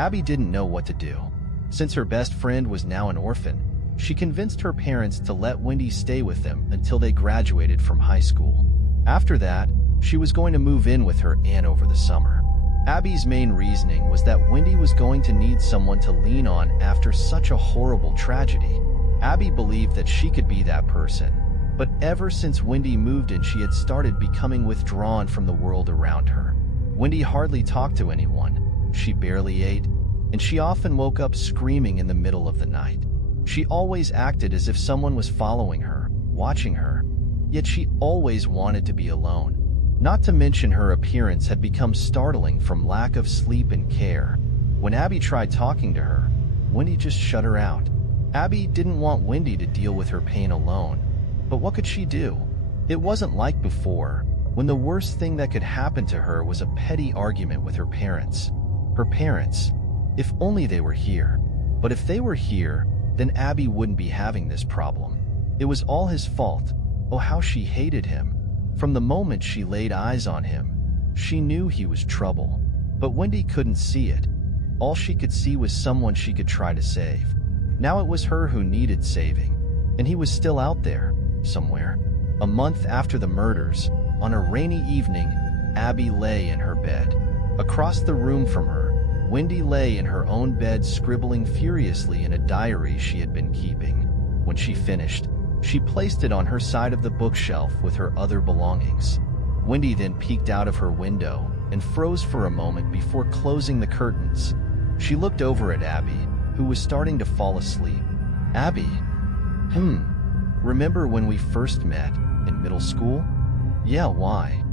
Abby didn't know what to do. Since her best friend was now an orphan, she convinced her parents to let Wendy stay with them until they graduated from high school. After that, she was going to move in with her aunt over the summer. Abby's main reasoning was that Wendy was going to need someone to lean on after such a horrible tragedy. Abby believed that she could be that person, but ever since Wendy moved in, she had started becoming withdrawn from the world around her. Wendy hardly talked to anyone, she barely ate, and she often woke up screaming in the middle of the night. She always acted as if someone was following her, watching her, yet she always wanted to be alone. Not to mention her appearance had become startling from lack of sleep and care. When Abby tried talking to her, Wendy just shut her out. Abby didn't want Wendy to deal with her pain alone, but what could she do? It wasn't like before, when the worst thing that could happen to her was a petty argument with her parents. Her parents, if only they were here. But if they were here, then Abby wouldn't be having this problem. It was all his fault. Oh, how she hated him. From the moment she laid eyes on him, she knew he was trouble. But Wendy couldn't see it. All she could see was someone she could try to save. Now it was her who needed saving, and he was still out there, somewhere. A month after the murders, on a rainy evening, Abby lay in her bed. Across the room from her, Wendy lay in her own bed scribbling furiously in a diary she had been keeping. When she finished, she placed it on her side of the bookshelf with her other belongings. Wendy then peeked out of her window and froze for a moment before closing the curtains. She looked over at Abby, who was starting to fall asleep. Abby, remember when we first met, in middle school? Yeah, why?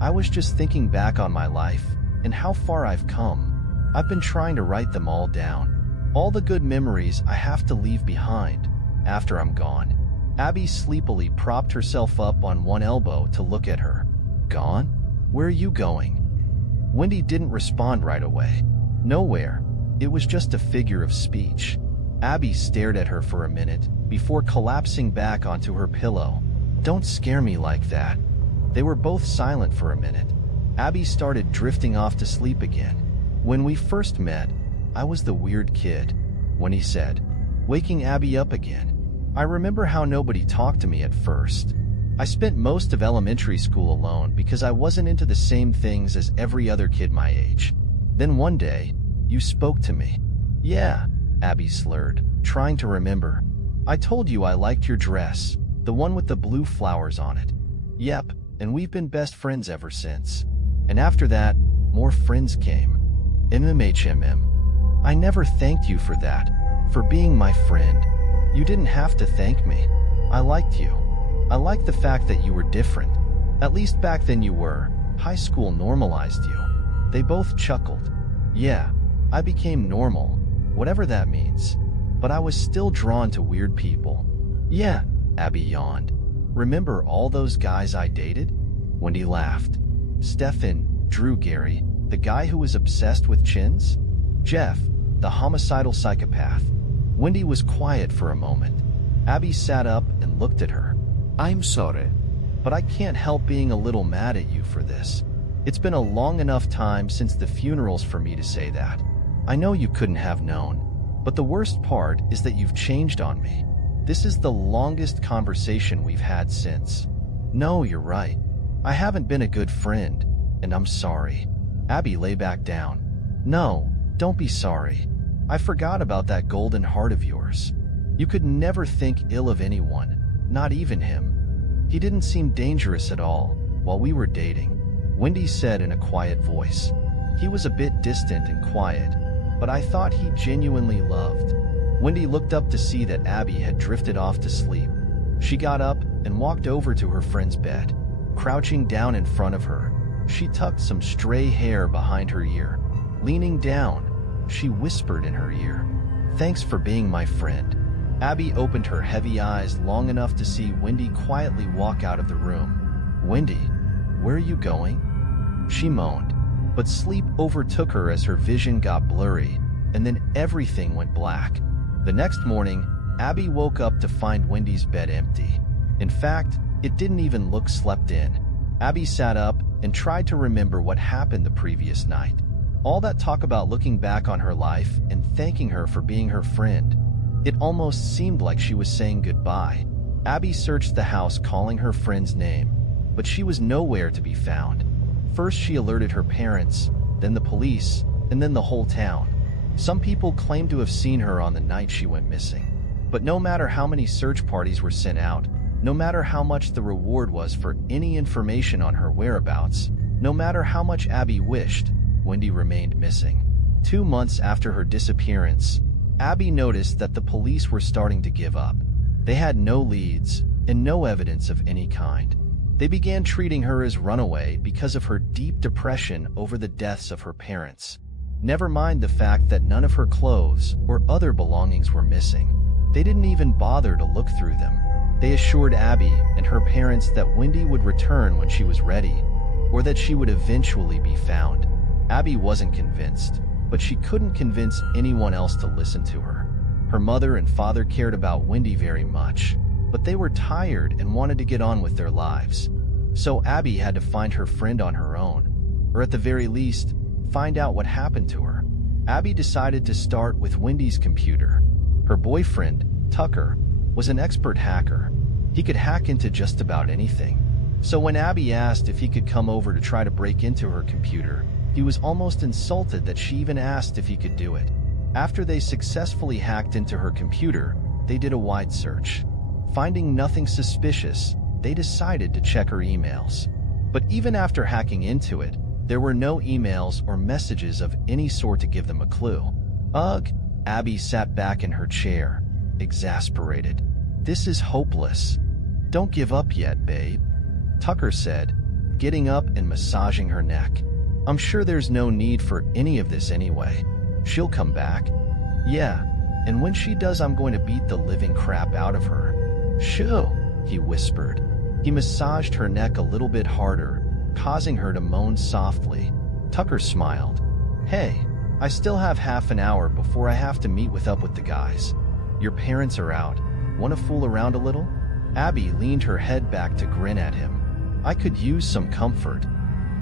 I was just thinking back on my life, and how far I've come. I've been trying to write them all down. All the good memories I have to leave behind, after I'm gone. Abby sleepily propped herself up on one elbow to look at her. Gone? Where are you going? Wendy didn't respond right away. Nowhere. It was just a figure of speech. Abby stared at her for a minute, before collapsing back onto her pillow. Don't scare me like that. They were both silent for a minute. Abby started drifting off to sleep again. When we first met, I was the weird kid, Wendy said, waking Abby up again. I remember how nobody talked to me at first. I spent most of elementary school alone because I wasn't into the same things as every other kid my age. Then one day, you spoke to me. Yeah, Abby slurred, trying to remember. I told you I liked your dress, the one with the blue flowers on it. Yep, and we've been best friends ever since. And after that, more friends came. MMHMM. I never thanked you for that, for being my friend. You didn't have to thank me. I liked you. I liked the fact that you were different. At least back then you were. High school normalized you. They both chuckled. Yeah, I became normal, whatever that means. But I was still drawn to weird people. Yeah, Abby yawned. Remember all those guys I dated? Wendy laughed. Stefan, Drew, Gary, the guy who was obsessed with chins? Jeff, the homicidal psychopath. Wendy was quiet for a moment. Abby sat up and looked at her. I'm sorry, but I can't help being a little mad at you for this. It's been a long enough time since the funerals for me to say that. I know you couldn't have known, but the worst part is that you've changed on me. This is the longest conversation we've had since. No, you're right. I haven't been a good friend, and I'm sorry. Abby lay back down. No, don't be sorry. I forgot about that golden heart of yours. You could never think ill of anyone, not even him. He didn't seem dangerous at all while we were dating, Wendy said in a quiet voice. He was a bit distant and quiet, but I thought he genuinely loved. Wendy looked up to see that Abby had drifted off to sleep. She got up and walked over to her friend's bed. Crouching down in front of her, she tucked some stray hair behind her ear. Leaning down, she whispered in her ear, "Thanks for being my friend." Abby opened her heavy eyes long enough to see Wendy quietly walk out of the room. Wendy, where are you going? She moaned, but sleep overtook her as her vision got blurry, and then everything went black. The next morning, Abby woke up to find Wendy's bed empty. In fact, it didn't even look slept in. Abby sat up and tried to remember what happened the previous night. All that talk about looking back on her life and thanking her for being her friend. It almost seemed like she was saying goodbye. Abby searched the house calling her friend's name, but she was nowhere to be found. First she alerted her parents, then the police, and then the whole town. Some people claimed to have seen her on the night she went missing. But no matter how many search parties were sent out, no matter how much the reward was for any information on her whereabouts, no matter how much Abby wished, Wendy remained missing. 2 months after her disappearance, Abby noticed that the police were starting to give up. They had no leads and no evidence of any kind. They began treating her as runaway because of her deep depression over the deaths of her parents. Never mind the fact that none of her clothes or other belongings were missing. They didn't even bother to look through them. They assured Abby and her parents that Wendy would return when she was ready, or that she would eventually be found. Abby wasn't convinced, but she couldn't convince anyone else to listen to her. Her mother and father cared about Wendy very much, but they were tired and wanted to get on with their lives. So Abby had to find her friend on her own, or at the very least, find out what happened to her. Abby decided to start with Wendy's computer. Her boyfriend, Tucker, was an expert hacker. He could hack into just about anything. So when Abby asked if he could come over to try to break into her computer, he was almost insulted that she even asked if he could do it. After they successfully hacked into her computer, they did a wide search. Finding nothing suspicious, they decided to check her emails. But even after hacking into it, there were no emails or messages of any sort to give them a clue. Ugh! Abby sat back in her chair, exasperated. This is hopeless. Don't give up yet, babe, Tucker said, getting up and massaging her neck. I'm sure there's no need for any of this anyway. She'll come back. Yeah, and when she does, I'm going to beat the living crap out of her. Shoo, he whispered. He massaged her neck a little bit harder, causing her to moan softly. Tucker smiled. Hey, I still have half an hour before I have to meet up with the guys. Your parents are out. Want to fool around a little? Abby leaned her head back to grin at him. I could use some comfort.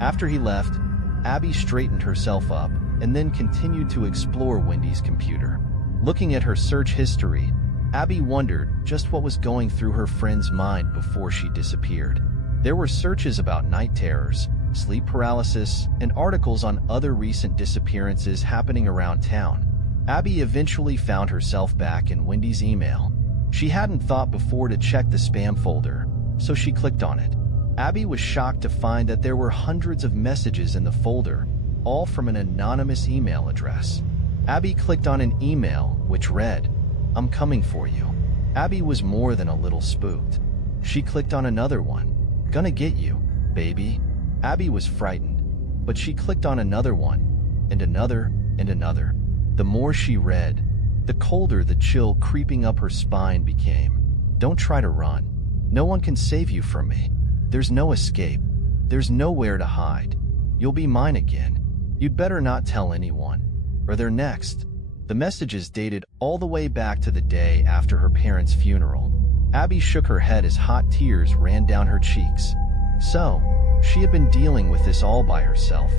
After he left, Abby straightened herself up and then continued to explore Wendy's computer. Looking at her search history, Abby wondered just what was going through her friend's mind before she disappeared. There were searches about night terrors, sleep paralysis, and articles on other recent disappearances happening around town. Abby eventually found herself back in Wendy's email. She hadn't thought before to check the spam folder, so she clicked on it. Abby was shocked to find that there were hundreds of messages in the folder, all from an anonymous email address. Abby clicked on an email which read, I'm coming for you. Abby was more than a little spooked. She clicked on another one. Gonna get you, baby. Abby was frightened, but she clicked on another one, and another, and another. The more she read, the colder the chill creeping up her spine became. Don't try to run. No one can save you from me. There's no escape. There's nowhere to hide. You'll be mine again. You'd better not tell anyone, or they're next. The messages dated all the way back to the day after her parents' funeral. Abby shook her head as hot tears ran down her cheeks. So, she had been dealing with this all by herself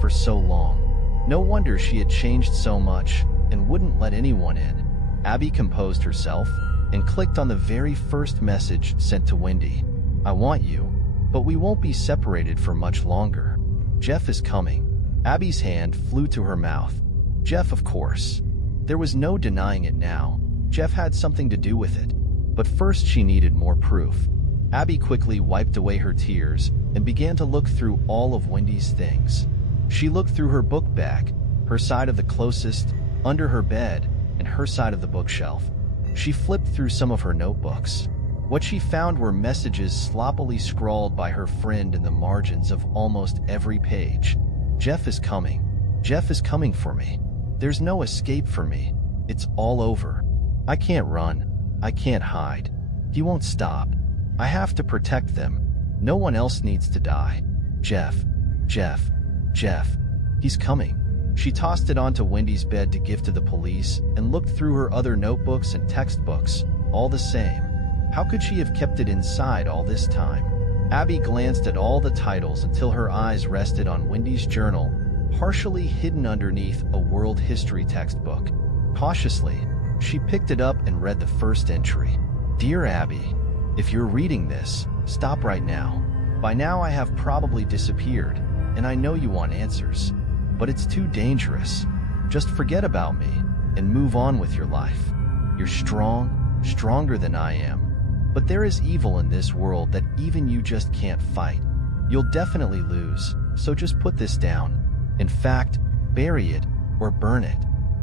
for so long. No wonder she had changed so much and wouldn't let anyone in. Abby composed herself and clicked on the very first message sent to Wendy. I want you, but we won't be separated for much longer. Jeff is coming. Abby's hand flew to her mouth. Jeff, of course. There was no denying it now. Jeff had something to do with it. But first she needed more proof. Abby quickly wiped away her tears and began to look through all of Wendy's things. She looked through her book bag, her side of the closest, under her bed, and her side of the bookshelf. She flipped through some of her notebooks. What she found were messages sloppily scrawled by her friend in the margins of almost every page. Jeff is coming. Jeff is coming for me. There's no escape for me. It's all over. I can't run. I can't hide. He won't stop. I have to protect them. No one else needs to die. Jeff. Jeff. Jeff. He's coming. She tossed it onto Wendy's bed to give to the police and looked through her other notebooks and textbooks, all the same. How could she have kept it inside all this time? Abby glanced at all the titles until her eyes rested on Wendy's journal, partially hidden underneath a world history textbook. Cautiously, she picked it up and read the first entry. Dear Abby, if you're reading this, stop right now. By now I have probably disappeared, and I know you want answers. But it's too dangerous. Just forget about me and move on with your life. You're strong, stronger than I am. But there is evil in this world that even you just can't fight. You'll definitely lose, so just put this down. In fact, bury it or burn it.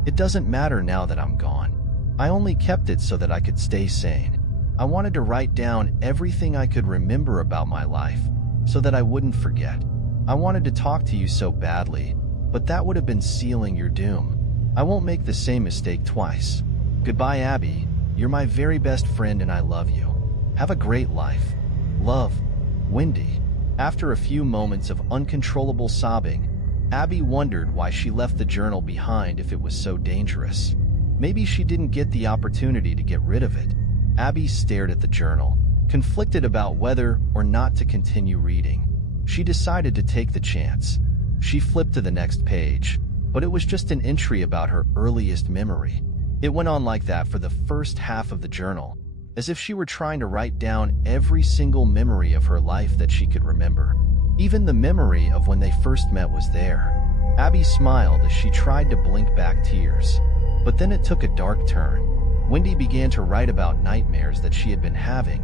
It doesn't matter now that I'm gone. I only kept it so that I could stay sane. I wanted to write down everything I could remember about my life so that I wouldn't forget. I wanted to talk to you so badly, but that would have been sealing your doom. I won't make the same mistake twice. Goodbye, Abby. You're my very best friend and I love you. Have a great life. Love, Wendy. After a few moments of uncontrollable sobbing, Abby wondered why she left the journal behind if it was so dangerous. Maybe she didn't get the opportunity to get rid of it. Abby stared at the journal, conflicted about whether or not to continue reading. She decided to take the chance. She flipped to the next page, but it was just an entry about her earliest memory. It went on like that for the first half of the journal, as if she were trying to write down every single memory of her life that she could remember. Even the memory of when they first met was there. Abby smiled as she tried to blink back tears. But then it took a dark turn. Wendy began to write about nightmares that she had been having,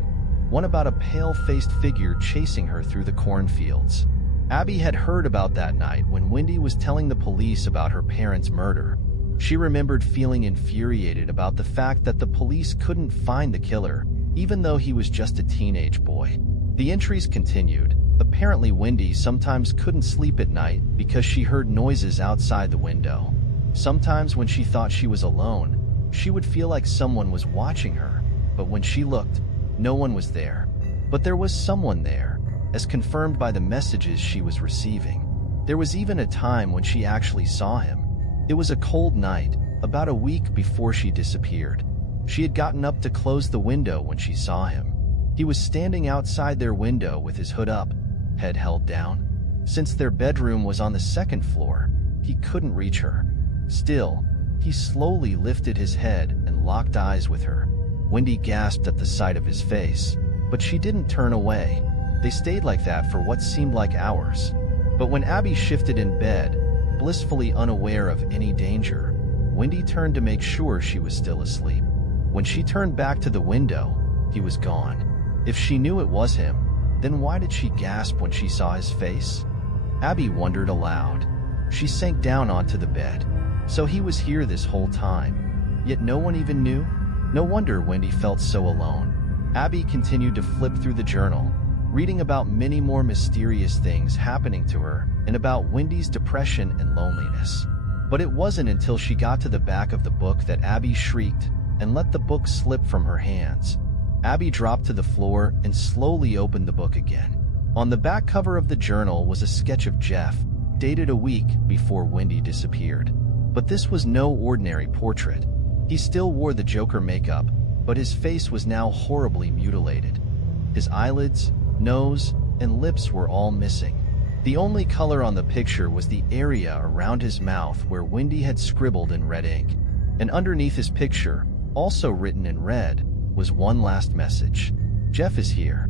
one about a pale-faced figure chasing her through the cornfields. Abby had heard about that night when Wendy was telling the police about her parents' murder. She remembered feeling infuriated about the fact that the police couldn't find the killer, even though he was just a teenage boy. The entries continued. Apparently, Wendy sometimes couldn't sleep at night because she heard noises outside the window. Sometimes when she thought she was alone, she would feel like someone was watching her, but when she looked, no one was there. But there was someone there, as confirmed by the messages she was receiving. There was even a time when she actually saw him. It was a cold night, about a week before she disappeared. She had gotten up to close the window when she saw him. He was standing outside their window with his hood up, head held down. Since their bedroom was on the second floor, he couldn't reach her. Still, he slowly lifted his head and locked eyes with her. Wendy gasped at the sight of his face, but she didn't turn away. They stayed like that for what seemed like hours. But when Abby shifted in bed, blissfully unaware of any danger, Wendy turned to make sure she was still asleep. When she turned back to the window, he was gone. If she knew it was him, then why did she gasp when she saw his face? Abby wondered aloud. She sank down onto the bed. So he was here this whole time, yet no one even knew? No wonder Wendy felt so alone. Abby continued to flip through the journal, reading about many more mysterious things happening to her and about Wendy's depression and loneliness. But it wasn't until she got to the back of the book that Abby shrieked and let the book slip from her hands. Abby dropped to the floor and slowly opened the book again. On the back cover of the journal was a sketch of Jeff, dated a week before Wendy disappeared. But this was no ordinary portrait. He still wore the Joker makeup, but his face was now horribly mutilated. His eyelids, nose, and lips were all missing. The only color on the picture was the area around his mouth where Wendy had scribbled in red ink. And underneath his picture, also written in red, was one last message. Jeff is here.